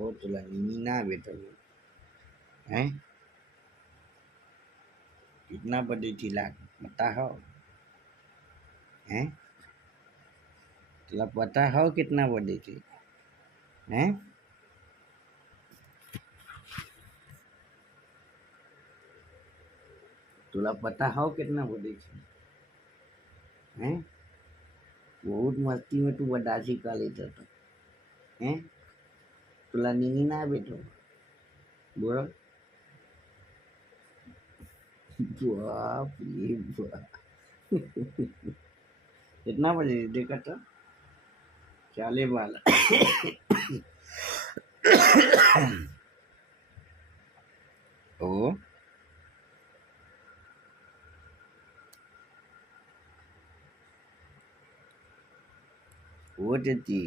हो तुला नीनी ना बेटो हैं कितना बड़ी थी लाख पता हो हैं तुला पता हो कितना बड़ी थी हैं तुला पता हो कितना बड़ी थी हैं बहुत मस्ती में तू बदासी का लेता था हैं तुला नीनी ना बेटो बोलो बाप रे बाप कितना बजे देखा था चाले वाला ओ वो देती